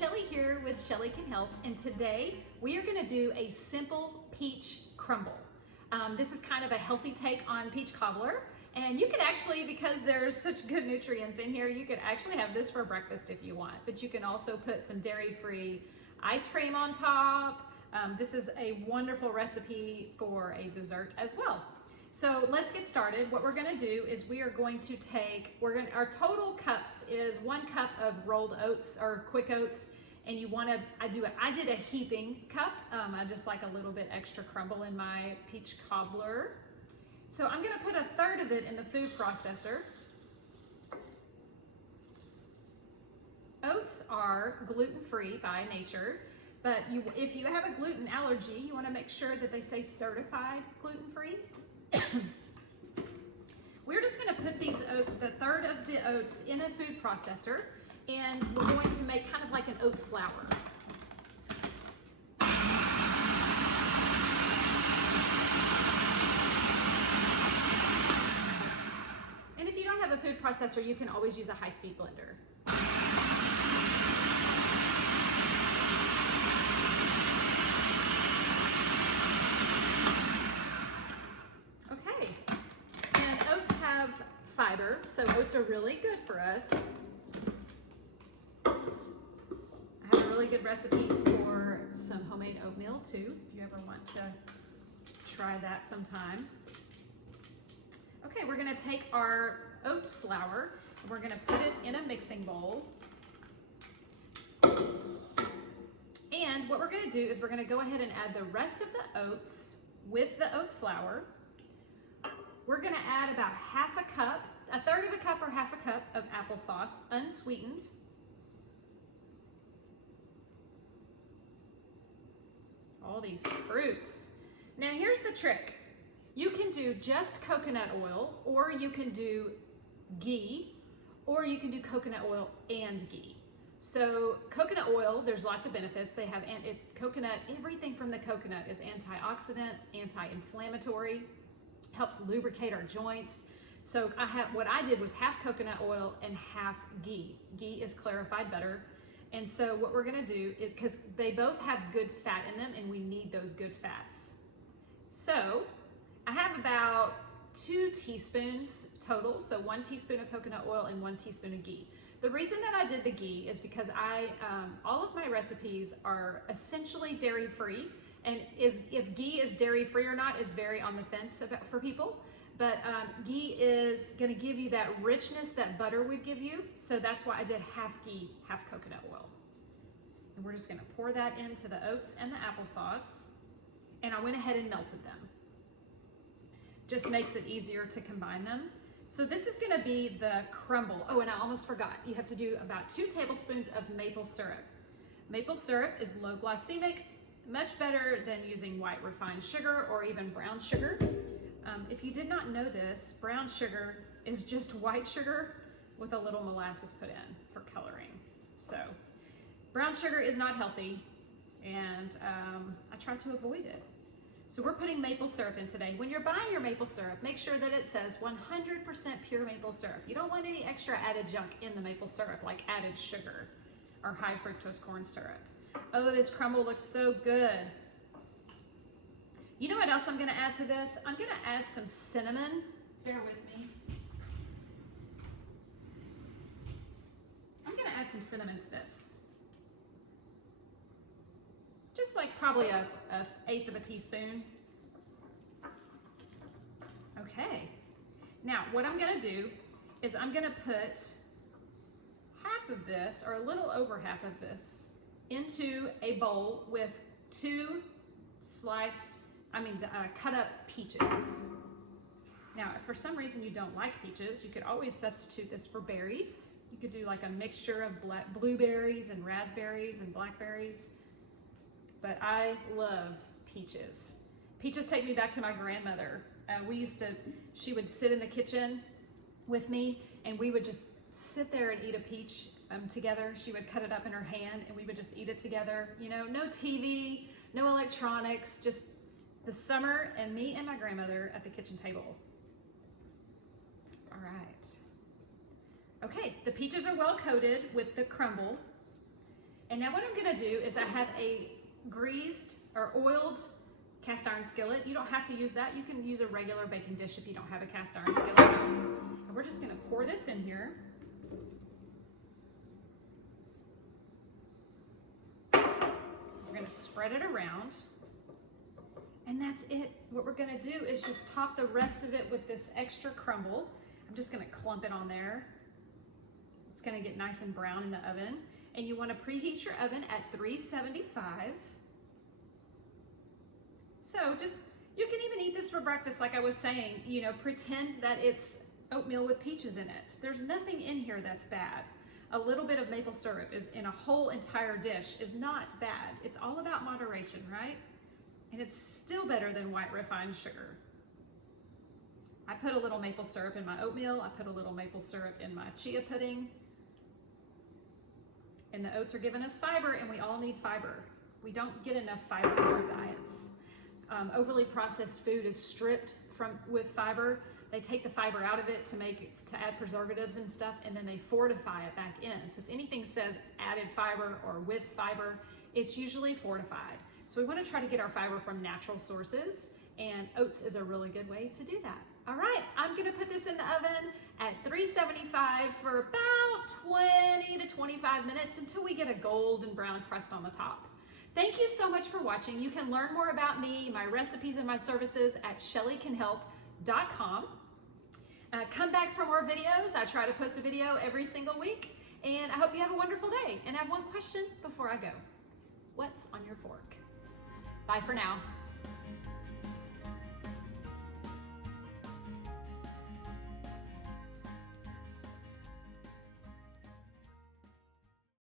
Shelly here with Shelly Can Help, and today we are going to do a simple peach crumble. This is kind of a healthy take on peach cobbler, and you could actually, because there's such good nutrients in here, you could actually have this for breakfast if you want, but you can also put some dairy-free ice cream on top. This is a wonderful recipe for a dessert as well. So let's get started. What we're going to do is we are going to take, our total cups is 1 cup of rolled oats or quick oats, and you want to, I did a heaping cup. I just like a little bit extra crumble in my peach cobbler. So I'm going to put 1/3 of it in the food processor. Oats are gluten-free by nature, but if you have a gluten allergy, you want to make sure that they say certified gluten-free. We're just going to put these oats, 1/3 of the oats, in a food processor, and we're going to make kind of like an oat flour. And if you don't have a food processor, you can always use a high-speed blender. Fiber, so oats are really good for us. I have a really good recipe for some homemade oatmeal too, if you ever want to try that sometime. Okay, we're going to take our oat flour and we're going to put it in a mixing bowl. And what we're going to do is we're going to go ahead and add the rest of the oats with the oat flour. We're going to add about 1/2 cup, 1/3 of a cup or 1/2 cup of applesauce, unsweetened. All these fruits. Now here's the trick. You can do just coconut oil, or you can do ghee, or you can do coconut oil and ghee. So coconut oil, there's lots of benefits. They have coconut, everything from the coconut is antioxidant, anti-inflammatory, helps lubricate our joints. So what I did was 1/2 coconut oil and 1/2 ghee. Ghee is clarified butter. And so what we're gonna do is, because they both have good fat in them and we need those good fats. So I have about 2 teaspoons total. So 1 teaspoon of coconut oil and 1 teaspoon of ghee. The reason that I did the ghee is because all of my recipes are essentially dairy-free. And if ghee is dairy-free or not is very on the fence for people. But ghee is going to give you that richness that butter would give you. So that's why I did 1/2 ghee, 1/2 coconut oil. And we're just going to pour that into the oats and the applesauce. And I went ahead and melted them. Just makes it easier to combine them. So this is going to be the crumble. Oh, and I almost forgot. You have to do about 2 tablespoons of maple syrup. Maple syrup is low glycemic. Much better than using white refined sugar or even brown sugar. If you did not know this, brown sugar is just white sugar with a little molasses put in for coloring. So brown sugar is not healthy, and I try to avoid it. So we're putting maple syrup in today. When you're buying your maple syrup, make sure that it says 100% pure maple syrup. You don't want any extra added junk in the maple syrup, like added sugar or high fructose corn syrup. Oh, this crumble looks so good. You know what else I'm going to add to this? I'm going to add some cinnamon. Bear with me. I'm going to add some cinnamon to this. Just like probably a 1/8 of a teaspoon. Okay. Now, what I'm going to do is I'm going to put 1/2 of this, or a little over 1/2 of this, into a bowl with 2 cut up peaches. Now, if for some reason you don't like peaches, you could always substitute this for berries. You could do like a mixture of blueberries and raspberries and blackberries. But I love peaches. Peaches take me back to my grandmother. She would sit in the kitchen with me, and we would just sit there and eat a peach together. She would cut it up in her hand and we would just eat it together. You know, no TV, no electronics, just the summer and me and my grandmother at the kitchen table. All right. Okay, the peaches are well coated with the crumble. And now what I'm gonna do is I have a greased or oiled cast iron skillet. You don't have to use that. You can use a regular baking dish if you don't have a cast iron skillet. And we're just gonna pour this in here. We're gonna spread it around. And that's it. What we're gonna do is just top the rest of it with this extra crumble. I'm just gonna clump it on there. It's gonna get nice and brown in the oven. And you wanna preheat your oven at 375. So you can even eat this for breakfast, like I was saying, you know, pretend that it's oatmeal with peaches in it. There's nothing in here that's bad. A little bit of maple syrup is in a whole entire dish is not bad. It's all about moderation, right? And it's still better than white refined sugar. I put a little maple syrup in my oatmeal. I put a little maple syrup in my chia pudding. And the oats are giving us fiber, and we all need fiber. We don't get enough fiber in our diets. Overly processed food is stripped with fiber. They take the fiber out of it to add preservatives and stuff, and then they fortify it back in. So if anything says added fiber or with fiber, it's usually fortified. So we want to try to get our fiber from natural sources, and oats is a really good way to do that. All right, I'm gonna put this in the oven at 375 for about 20 to 25 minutes until we get a golden brown crust on the top. Thank you so much for watching. You can learn more about me, my recipes, and my services at shellycanhelp.com. Come back for more videos. I try to post a video every single week, and I hope you have a wonderful day. And I have one question before I go. What's on your fork? Bye for now.